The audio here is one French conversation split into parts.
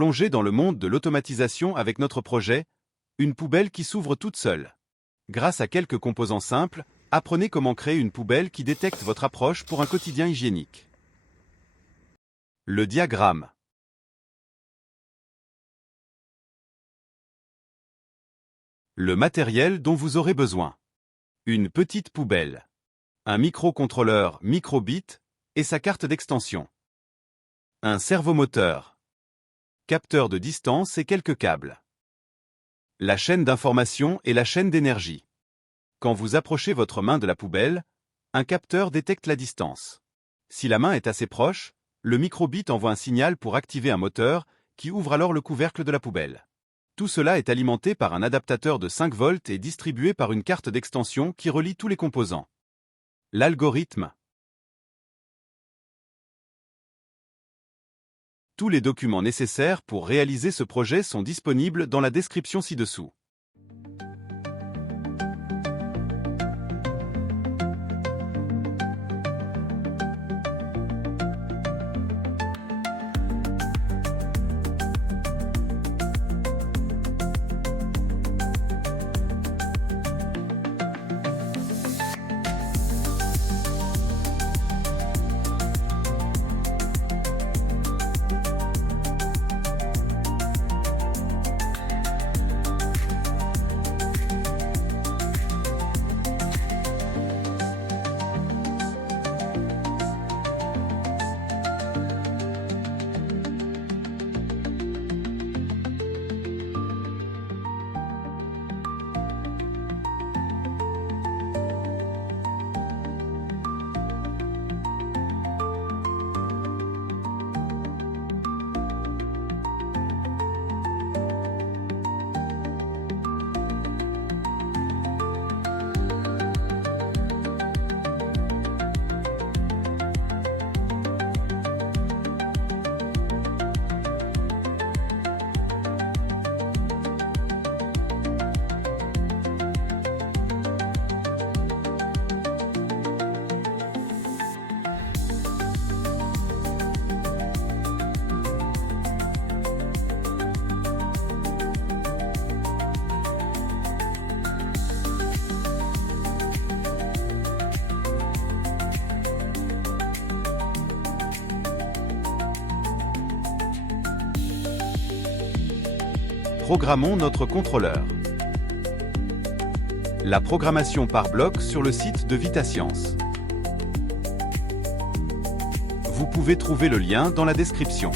Plongez dans le monde de l'automatisation avec notre projet, une poubelle qui s'ouvre toute seule. Grâce à quelques composants simples, apprenez comment créer une poubelle qui détecte votre approche pour un quotidien hygiénique. Le diagramme. Le matériel dont vous aurez besoin. Une petite poubelle. Un microcontrôleur microbit et sa carte d'extension. Un servomoteur. Capteur de distance et quelques câbles. La chaîne d'information et la chaîne d'énergie. Quand vous approchez votre main de la poubelle, un capteur détecte la distance. Si la main est assez proche, le microbit envoie un signal pour activer un moteur qui ouvre alors le couvercle de la poubelle. Tout cela est alimenté par un adaptateur de 5 volts et distribué par une carte d'extension qui relie tous les composants. L'algorithme. Tous les documents nécessaires pour réaliser ce projet sont disponibles dans la description ci-dessous. Programmons notre contrôleur. La programmation par bloc sur le site de VitaScience. Vous pouvez trouver le lien dans la description.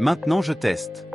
Maintenant je teste.